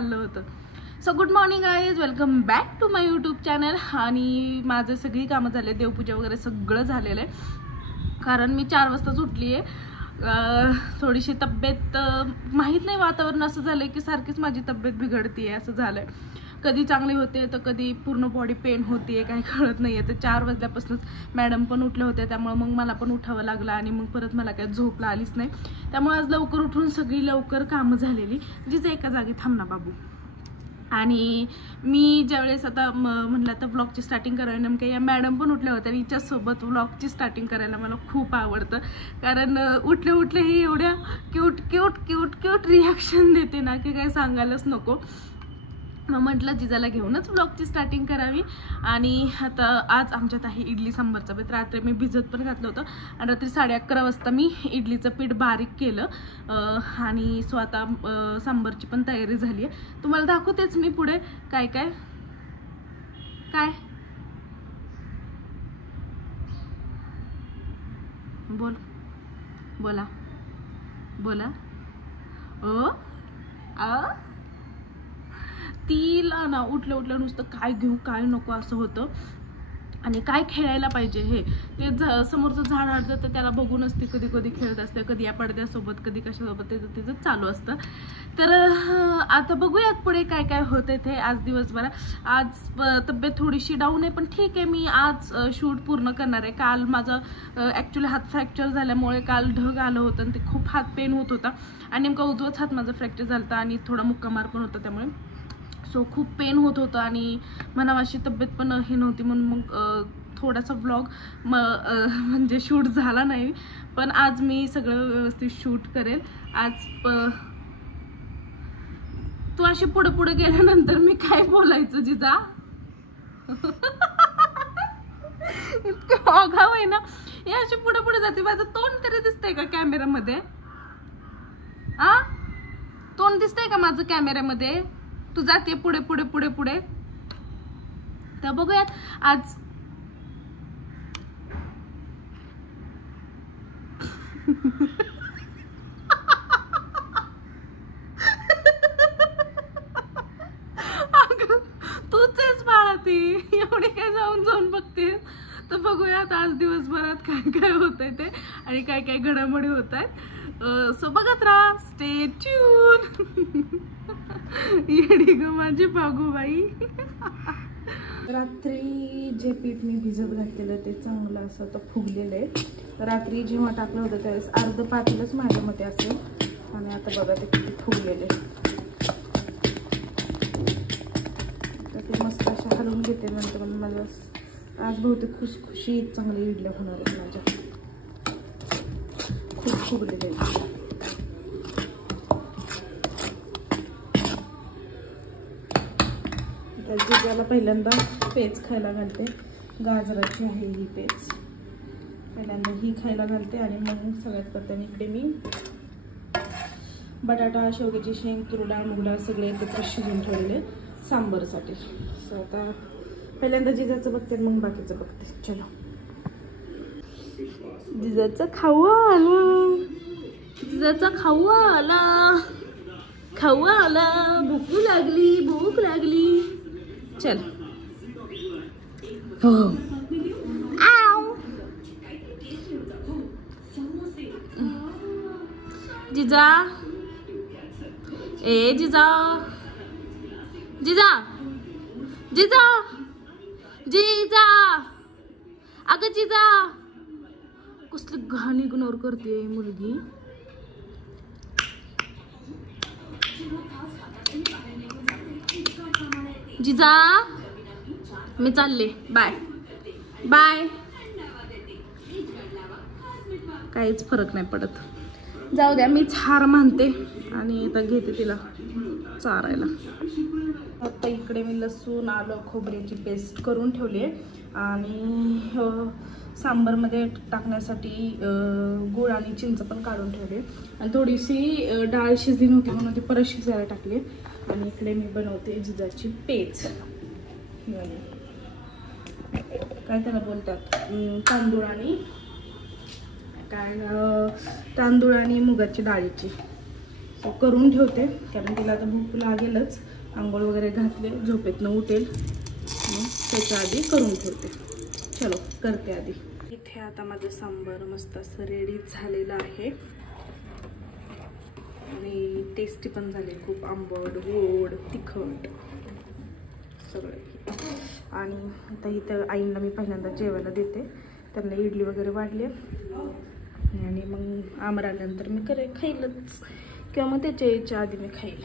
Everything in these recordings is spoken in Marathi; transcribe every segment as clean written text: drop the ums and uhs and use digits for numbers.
चाललं होतं. So good morning guys, welcome back to my YouTube channel. आणि माझं सगळी कामं झाले, देवपूजा वगैरे सगळं झालेलं आहे. कारण मी 4 वाजताच उठली आहे. थोडीशी तब्येत माहीत नाही, वातावरण असं झालं की सारखीच माझी तब्येत बिघडती आहे असं झालं आहे. कधी चांगली होते तर कधी पूर्ण बॉडी पेन होती आहे, काही कळत नाही आहे. तर 4 वाजल्यापासूनच मॅडम पण उठले होते, त्यामुळे मग मला पण उठावं लागलं आणि मग परत मला काय झोप आलीच नाही. त्यामुळे आज लवकर उठून सगळी लवकर कामं झालेली. जिचं एका जागी थांब ना बाबू. आणि मी ज्यावेळेस आता म्हटलं तर व्लॉगची स्टार्टिंग करावी, नेमकं या मॅडम पण उठल्या होत्या आणि हिच्यासोबत व्लॉगची स्टार्टिंग करायला मला खूप आवडतं. कारण उठले उठले ही एवढ्या cute cute cute cute reaction देते ना की काही सांगायलाच नको. मग म्हटलं जिजाला घेऊनच व्लॉगची स्टार्टिंग करावी. आणि आता आज आमच्यात आहे इडली सांबारचा बेत. रात्री मी भिजत पण घातलं होतं आणि रात्री 11:30 वाजता मी इडलीचं पीठ बारीक केलं. आणि सो आता सांबारची पण तयारी झाली आहे. तुम्हाला दाखवतेच मी पुढे काय काय काय. बोला बोला. तिला ना उठल्या उठल्या नुसतं काय घेऊ काय नको असं होतं. आणि काय खेळायला पाहिजे हे ते समोरचं झाड हडतं तर त्याला बघूनच ती कधी कधी खेळत असते, कधी या पडद्यासोबत कधी कशासोबत तिचं चालू असतं. तर आता बघूयात पुढे काय काय होते ते. आज दिवसभरात आज तब्येत थोडीशी डाऊन आहे, पण ठीक आहे. मी आज शूट पूर्ण करणार आहे. काल माझं ॲक्च्युली हात फ्रॅक्चर झाल्यामुळे काल ढग आलं होतं आणि ते खूप हात पेन होत होता. आणि नेमका उजवाच हात माझा फ्रॅक्चर झाला होता आणि थोडा मुक्कामार पण होता, त्यामुळे सो खूप पेन होत होतं आणि म्हणावाशी तब्येत पण हे नव्हती. म्हणून मग थोडासा व्लॉग म्हणजे शूट झाला नाही. पण आज मी सगळं व्यवस्थित शूट करेल. आज तू अशी पुढे पुढे गेल्यानंतर मी काय बोलायचं जिजा. इतकं आगाव आहे ना हे. अशी पुढे पुढे जाते. माझं तोंड तरी दिसतंय का कॅमेऱ्यामध्ये? तोंड दिसतंय का माझं कॅमेऱ्यामध्ये? तू जाते पुढे पुढे पुढे पुढे. तर बघूयात आज. तूच आहेस बाळा ती, एवढे काय जाऊन जाऊन बघते. तर बघूयात आज दिवसभरात काय काय होतंय ते आणि काय काय घडामोडी होत आहेत. सो बघत राहा, स्टे ट्यून. येडी ग माझी भागूबाई. रात्री जे पीठ मी भिजत घातलेलं ते चांगलं असं तर फुगलेलं आहे. रात्री जेव्हा टाकलं होतं त्यावेळेस अर्ध पातेलच माझ्या मते असेल. आणि आता बघा ते किती फुगलेले. तर ते मस्त अशा हलवून घेते. नंतर मला आज बहुतेक खुसखुशीत चांगली इडल्या होणार आहेत माझ्या. खूप फुगलेले आहेत. जिजाला पहिल्यांदा पेज खायला घालते. गाजराची आहे ही पेज. पहिल्यांदा ही खायला घालते आणि मग सगळ्यात करताना इकडे मी बटाटा, शेवग्याची शेंग, तुरडाळ, मुगडाळ सगळे एकत्र शिजून ठेवलेले सांबारसाठी. सो आता पहिल्यांदा जिजाचं बघते मग बाकीचं बघते. चलो, जिजाचं खाऊ आलं. जिजाचा खाऊ आला. खाऊ आला. भूक लागली, भूक लागली. चल. हो. जिजा ए जिजा जिजा जिजा जिजा. अगं जिजा कसली घाण इग्नोर करते मुलगी. जिजा मी चालले. Bye bye. काहीच फरक नाही पडत. जाऊ द्या, मीच हार मानते आणि आता घेते तिला चारायला. आता इकडे मी लसूण, आलं, खोबऱ्याची पेस्ट करून ठेवली आहे. आणि सांबारमध्ये टाकण्यासाठी गूळ आणि चिंच पण काढून ठेवले. आणि थोडीशी डाळ शिजली नव्हती म्हणून ती परत शिजायला टाकली. आणि इकडे मी बनवते जिजाची पेज. काय त्याला बोलतात, तांदूळ आणि तांदूळ आणि मुगाची डाळीची. सो करून ठेवते कारण तिला आता भूक लागेलच. आंघोळ वगैरे घातले, झोपेतनं उठेल मग त्याच्या आधी करून ठेवते. चलो करते आधी. इथे आता माझं सांबार मस्त असं रेडी झालेलं आहे आणि टेस्टी पण झाले, खूप आंबट गोड तिखट सगळं. आणि आता इथं आईंना मी पहिल्यांदा जेवायला देते, त्यांना इडली वगैरे वाढली आणि मग आमर आल्यानंतर मी खाईलच किंवा मग त्याच्या यायच्या आधी मी खाईल.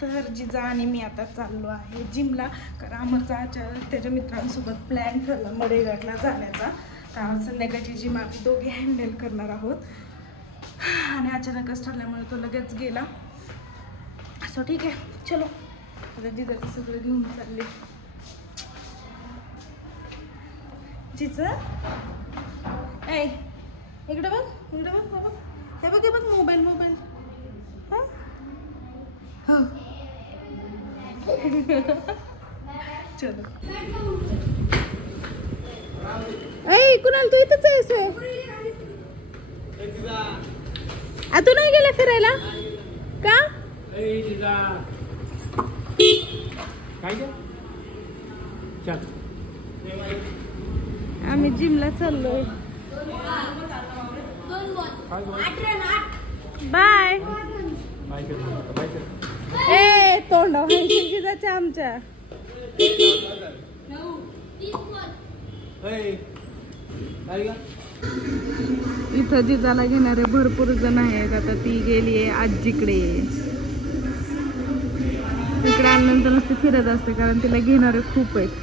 तर जिजा आणि मी आता चाललो आहे जिमला, कारण आमरचा त्याच्या मित्रांसोबत प्लॅन ठरला मडेघाटला जाण्याचा. तर संध्याकाळची जिम आम्ही दोघे हँडल करणार आहोत आणि अचानकच ठरल्यामुळे तो लगेच गेला. असं ठीक आहे, चलो आता जिजाचं सगळं घेऊन चालले. जिजा ऐ इकडे बघ, इकडे बघ बाबा, हे बघ हे बघ मोबाईल मोबाईल. हां हो चलो. ऐ कुणाल तू इथंच आहेस? तू नाही गेला फिरायला का? आम्ही जिमला चाललोय. बाय. ए तोंड जिजाचे आमच्या. इथं जिजाला घेणारे भरपूर जण आहेत. आता ती गेली आहे आजीकडे. इकडे आल्यानंतर नुसते फिरत असते कारण तिला घेणारे खूप आहेत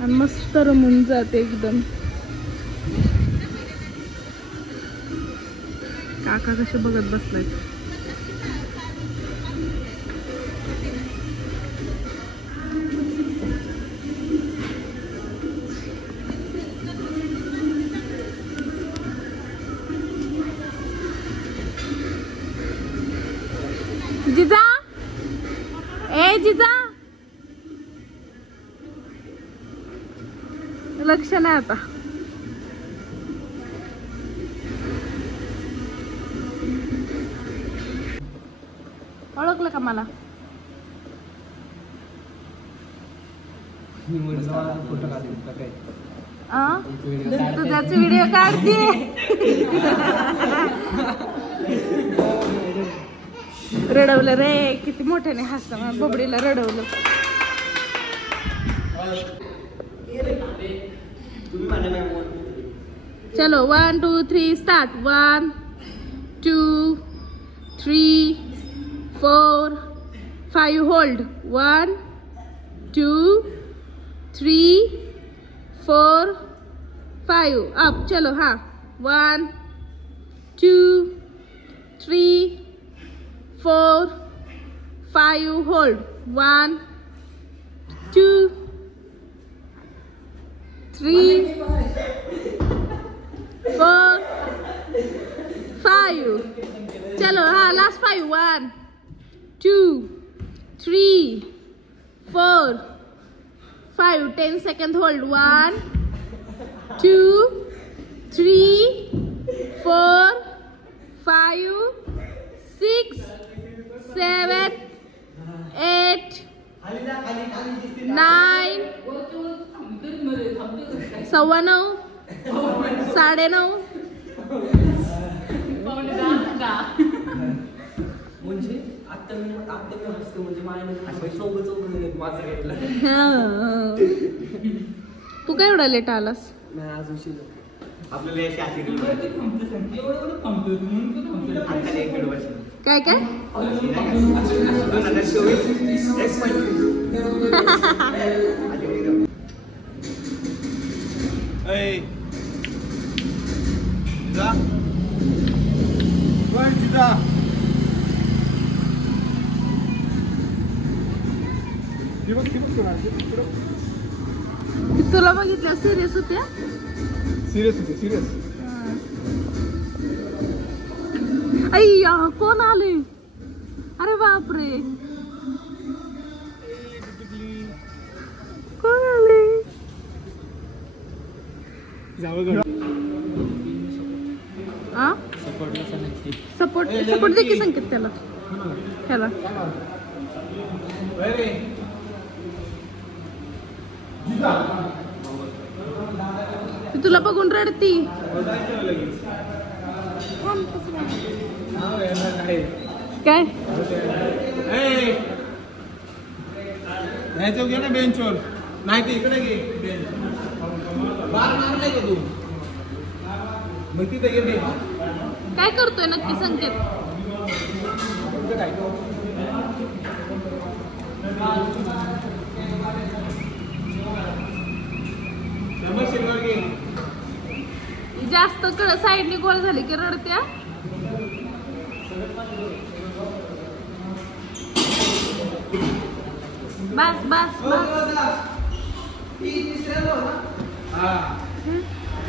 आणि मस्त रमून जाते एकदम. काका कसे बघत बसलाय. जिजा ए जिजा लक्ष नाही आता. ओळखलं का मला? तुझ्याच व्हिडिओ काढते. रडवलं रे, किती मोठ्याने हसता बबडीला रडवलं. चलो 1 2 3 स्टार्ट. 1 2 3 4 5 होल्ड. 1 2 3 4 5 अप. चलो हाँ 1 2 3 4 5 होल्ड. 1 2 3 4 5. चलो हाँ लास्ट 5. 1 2 3 4 5. 10 seconds hold. 1 2 3 4 5 6 7 8 9 9:15 9:30 म्हणजे आता मी हसतो म्हणजे माझ्या सोबत माझं घेतलं. तू काय एवढा लेट आलास? नाही अजून शिल्लक काय काय तुला बघितलं सिरियस होत्या? सिरियस अय्या कोण आले? अरे बापरे कोण आले? सपोर्ट सपोर्ट दे की संकेत त्याला ह्याला. ती तुला बघून रडती. काय घे ना बेंचवर. नाही ते इकडे घे बेंच. बार मारलाय का तू? मग तिथे घे बेंच. काय करतोय नक्की संकेत? जास्त साईडने गोल झाली की रडत्या. बस बस बस.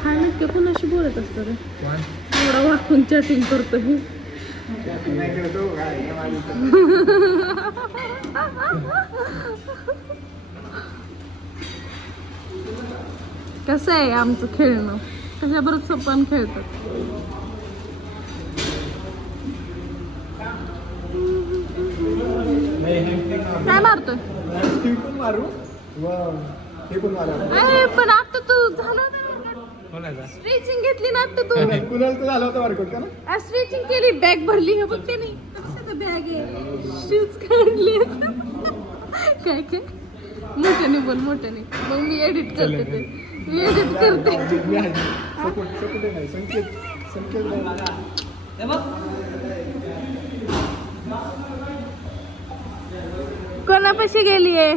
हा नक्की कोणाशी बोलत असतो रे? एवढा वाकून चॅटिंग करतो हे. कसं आहे आमचं खेळणं? कशाबरोबर पण खेळतात. काय मारतोय? मारू हे पण पण आता तू झाला स्ट्रेचिंग घेतली ना आता तू. कुणाला तर झालं होतं वर्कआउट का ना? स्ट्रेचिंग केली, बॅग भरली. हे बघते नाही कशाचं बॅग आहे. शूज काढले. काय काय मोठ्याने बोल मोठ्याने. मग मी एडिट करते ते. मी एडिट करते. सपोर्ट नाही संकेत कोणापाशी गेलीये?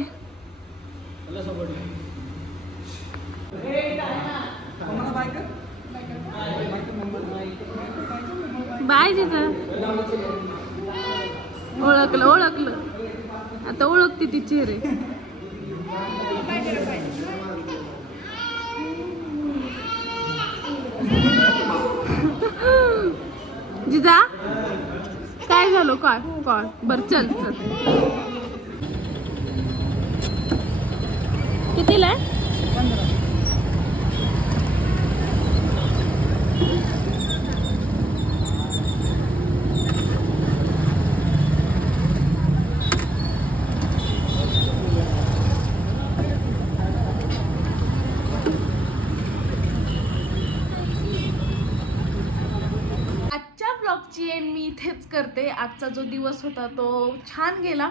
बाय जिजा. ओळखलं ओळखलं आता ओळखते ती चेहरे. जिजा काय झालं? काय काय बर चल चल. कितीला? 15. मी इथेच करते. आजचा जो दिवस होता तो छान गेला.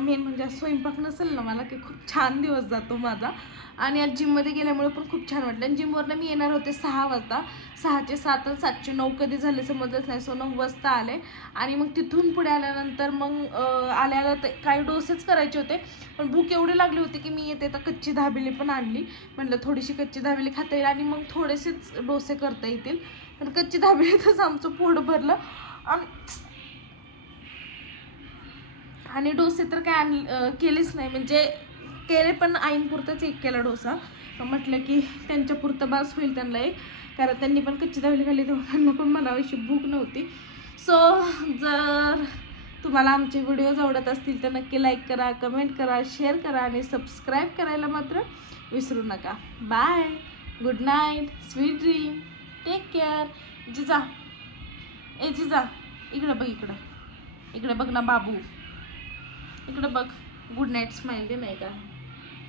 मेन म्हणजे स्वयंपाक नसेल ना मला की खूप छान दिवस जातो माझा. आणि आज जिममध्ये गेल्यामुळे पण खूप छान वाटलं. आणि जिमवरनं मी येणार होते 6 वाजता. 6 चे 7 आणि 7 चे 9 कधी झाले समजलंच नाही. सो 9 वाजता आले. आणि मग तिथून पुढे आल्यानंतर मग आल्याला काही डोसेच करायचे होते. पण भूक एवढी लागली होती की मी येते तर कच्ची दाबेली पण आणली. म्हटलं थोडीशी कच्ची दाबेली खाता येईल आणि मग थोडेसेच डोसे करता येतील. पण कच्ची दाबेलीतच आमचं पोट भरलं. आणि डोसे तर काय केलेच नाही. म्हणजे केले पण आईनपुरतंच एक केला डोसा. म्हटलं की त्यांच्या पुरतं बास होईल त्यांना एक. कारण त्यांनी पण कच्ची दाबेली खाल्ली तेव्हा त्यांना पण मनाविषयी भूक नव्हती. सो जर तुम्हाला आमचे व्हिडिओज आवडत असतील तर नक्की लाईक करा, कमेंट करा, शेअर करा आणि सबस्क्राईब करायला मात्र विसरू नका. Bye, good night, sweet dream, take care. जिजा ए जिजा इकडं बघ. इकडं बघ ना बाबू. इकडं बघ. गुड नाईट स्माइल दे. नाही का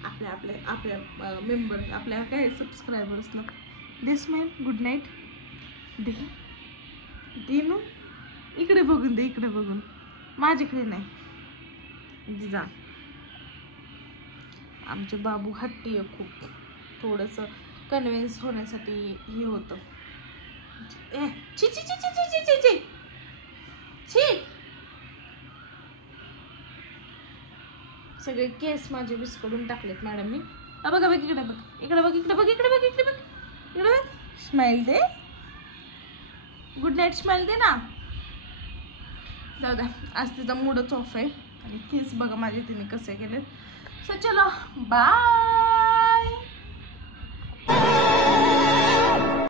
आपल्या मेंबर आपल्या काय सबस्क्रायबर्सना दे स्माइल. गुड नाईट दे ना. इकडे बघून दे. इकडे बघून. माझ्याकडे नाही. जिजा आमचे बाबू हट्टी आहे खूप. थोडंसं कन्व्हिन्स होण्यासाठी हे होतं. ए ची ची ची ची ची ची ची ची. सगळे केस माझे विस्कडून टाकलेत मॅडमनी. बघा बघ. इकडे बघ. इकडे बघ. इकडे बघ. इकडे बघ. इकडे बघ. इकडे बघ. स्माइल दे. गुड नाईट स्माइल दे ना. जाऊ द्या आज तिचा मूडच ऑफ आहे. आणि केस बघा माझे तिने कसे केले. सो चलो बाय.